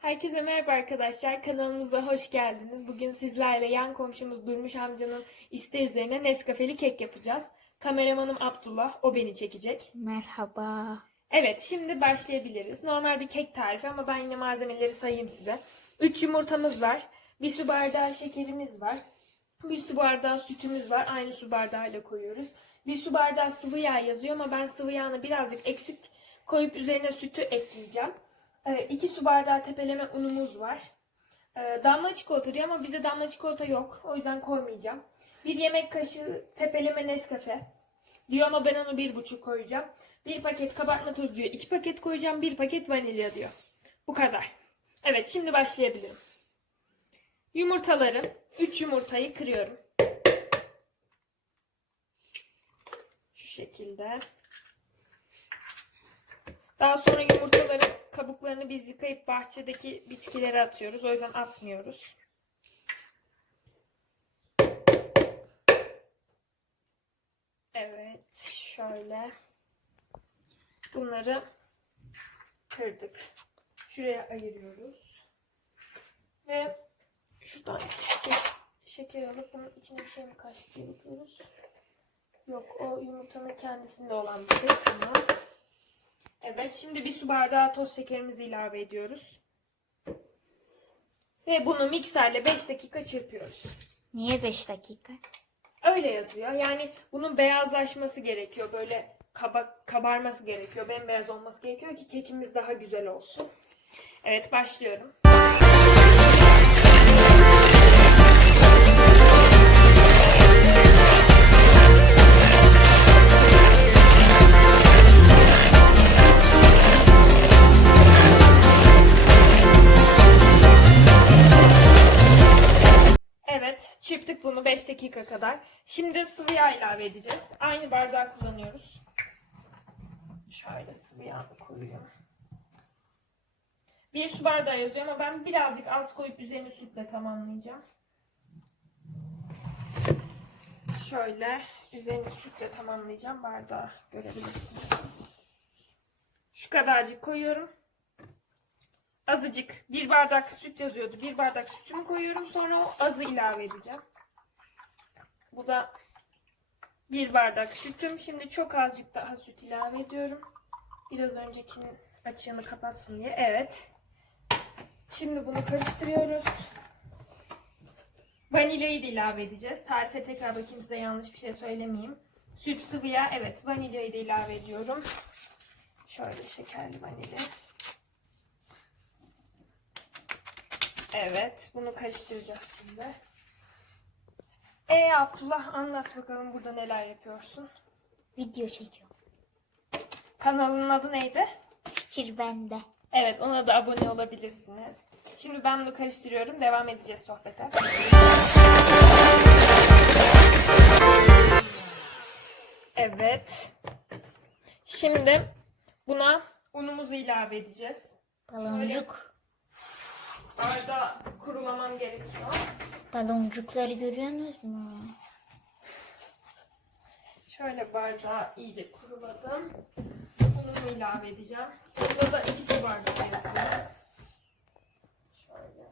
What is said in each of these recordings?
Herkese merhaba arkadaşlar. Kanalımıza hoş geldiniz. Bugün sizlerle yan komşumuz Durmuş amcanın isteği üzerine Nescafeli kek yapacağız. Kameramanım Abdullah, o beni çekecek. Merhaba. Evet, şimdi başlayabiliriz. Normal bir kek tarifi ama ben yine malzemeleri sayayım size. 3 yumurtamız var. 1 su bardağı şekerimiz var. 1 su bardağı sütümüz var. Aynı su bardağıyla koyuyoruz. 1 su bardağı sıvı yağ yazıyor ama ben sıvı yağını birazcık eksik koyup üzerine sütü ekleyeceğim. 2 su bardağı tepeleme unumuz var. Ee, Damla çikolata diyor ama bize damla çikolata yok. O yüzden koymayacağım. Bir yemek kaşığı tepeleme Nescafe diyor ama ben onu bir buçuk koyacağım. Bir paket kabartma tozu diyor. iki paket koyacağım. Bir paket vanilya diyor. Bu kadar. Evet şimdi başlayabilirim. Yumurtaları. Üç yumurtayı kırıyorum. Şu şekilde. Daha sonra yumurtaların kabuklarını biz yıkayıp bahçedeki bitkilere atıyoruz. O yüzden atmıyoruz. Evet, şöyle. Bunları kırdık. Şuraya ayırıyoruz. Ve şuradan bir şeker alıp bunun içine bir şey mi kaçtı bakıyoruz. Yok, o yumurtanın kendisinde olan bir şey. Tamam. Evet, şimdi bir su bardağı toz şekerimizi ilave ediyoruz. Ve bunu mikserle 5 dakika çırpıyoruz. Niye 5 dakika? Öyle yazıyor. Yani bunun beyazlaşması gerekiyor. Böyle kaba, kabarması gerekiyor. Bembeyaz olması gerekiyor ki kekimiz daha güzel olsun. Evet başlıyorum. Dakika kadar. Şimdi sıvı yağ ilave edeceğiz. Aynı bardağı kullanıyoruz. Şöyle sıvı yağ koyuyorum. Bir su bardağı yazıyor ama ben birazcık az koyup üzerini sütle tamamlayacağım. Şöyle üzerini sütle tamamlayacağım. Bardağı görebilirsiniz. Şu kadarcık koyuyorum. Azıcık bir bardak süt yazıyordu. Bir bardak sütümü koyuyorum. Sonra o azı ilave edeceğim. Bu da bir bardak sütüm. Şimdi çok azıcık daha süt ilave ediyorum. Biraz öncekinin açığını kapatsın diye. Evet. Şimdi bunu karıştırıyoruz. Vanilyayı da ilave edeceğiz. Tarife tekrar bakayım size yanlış bir şey söylemeyeyim. Süt sıvı yağ. Evet vanilyayı da ilave ediyorum. Şöyle şekerli vanilya. Evet, bunu karıştıracağız şimdi. E Abdullah anlat bakalım burada neler yapıyorsun. Video çekiyorum. Kanalının adı neydi? Fikir bende. Evet, ona da abone olabilirsiniz. Şimdi ben bunu karıştırıyorum. Devam edeceğiz sohbete. Evet. Şimdi buna unumuzu ilave edeceğiz. Baloncuk. Arada kurulamam gerekiyor. Baloncukları görüyorsunuz mu? Şöyle bardağı iyice kuruladım. Unumu ilave edeceğim. Burada da iki su bardağı yazıyor. Şöyle.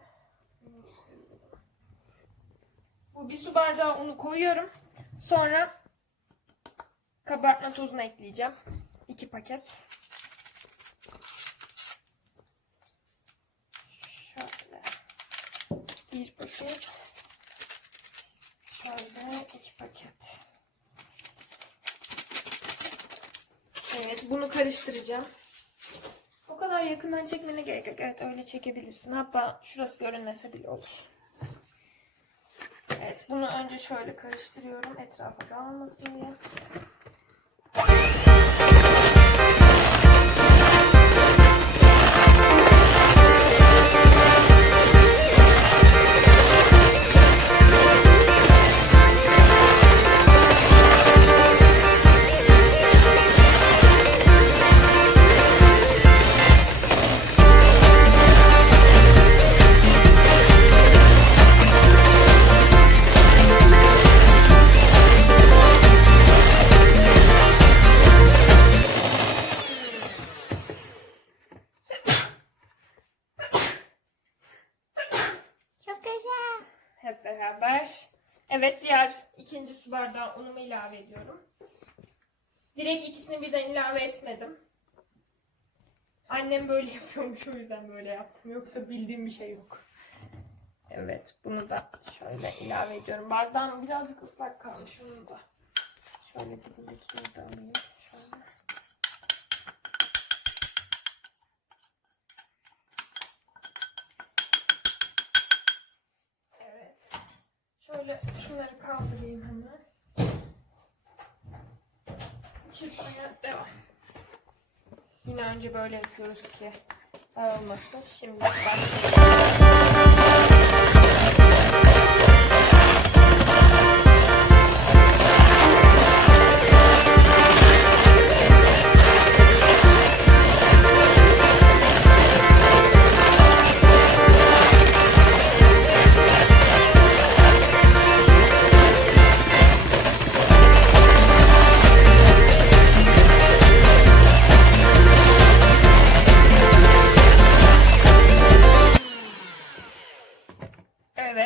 Bu bir su bardağı unu koyuyorum. Sonra kabartma tozunu ekleyeceğim. İki paket. Şöyle. Bir paket. Şöyle iki paket. Evet, bunu karıştıracağım. O kadar yakından çekmene gerek yok. Evet, öyle çekebilirsin. Hatta şurası görünmese bile olur. Evet, bunu önce şöyle karıştırıyorum etrafa dağılmasın diye. Evet diğer ikinci su bardağı unumu ilave ediyorum. Direkt ikisini birden ilave etmedim. Annem böyle yapıyormuş o yüzden böyle yaptım. Yoksa bildiğim bir şey yok. Evet bunu da şöyle ilave ediyorum. Bardağım birazcık ıslak kalmış onu da. Şöyle dibindekini de alayım. Şöyle. Evet. Şöyle şunları kaldırayım hemen. Çırpmaya devam. Yine önce böyle yapıyoruz ki dağılmasın. Şimdi başlayalım.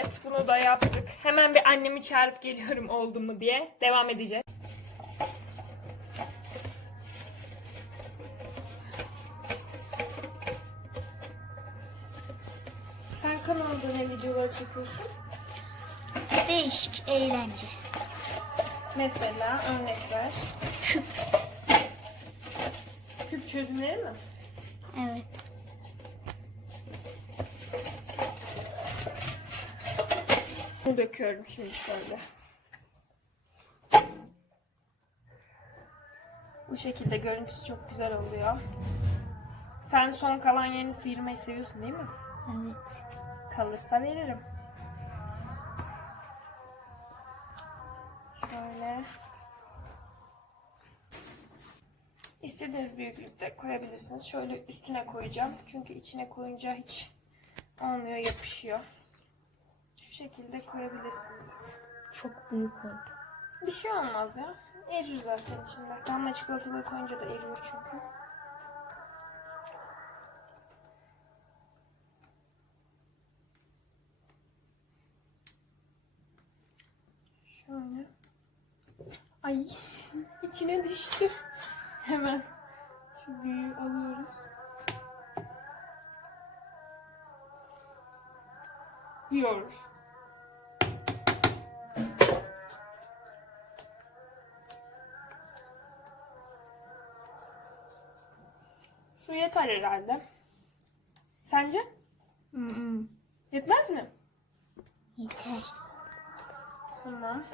Evet, bunu da yaptık. Hemen bir annemi çağırıp geliyorum oldu mu diye. Devam edeceğiz. Sen kanalda ne videolar çekiyorsun? Değişik eğlence. Mesela örnek ver. Küp. Küp çözümleri mi? Evet. Bunu döküyorum şimdi şöyle. Bu şekilde görüntüsü çok güzel oluyor. Sen son kalan yerini sıyırmayı seviyorsun değil mi? Evet. Kalırsa veririm. Şöyle. İstediğiniz büyüklükte koyabilirsiniz. Şöyle üstüne koyacağım. Çünkü içine koyunca hiç olmuyor, yapışıyor. Şekilde koyabilirsiniz. Çok büyük oldu. Bir şey olmaz ya. Erir zaten içinde. Damla çikolataları koyunca da eriyor çünkü. Şöyle. Ay içine düştü. Hemen şu büyüğü alıyoruz. Yiyoruz. Şu yeter herhalde. Sence? Hı hı. Yetmez mi? Yeter. Tamam.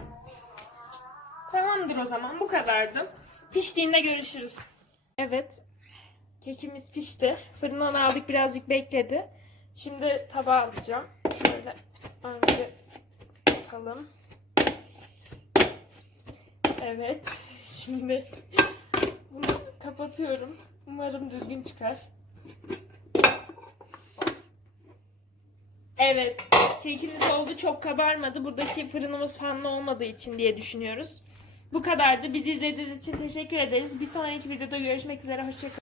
Tamamdır o zaman. Bu kadardı. Piştiğinde görüşürüz. Evet. Kekimiz pişti. Fırından aldık birazcık bekledi. Şimdi tabağa alacağım. Şöyle önce bakalım. Evet. Şimdi bunu kapatıyorum. Umarım düzgün çıkar. Evet. Kekimiz oldu. Çok kabarmadı. Buradaki fırınımız fanlı olmadığı için diye düşünüyoruz. Bu kadardı. Bizi izlediğiniz için teşekkür ederiz. Bir sonraki videoda görüşmek üzere. Hoşçakalın.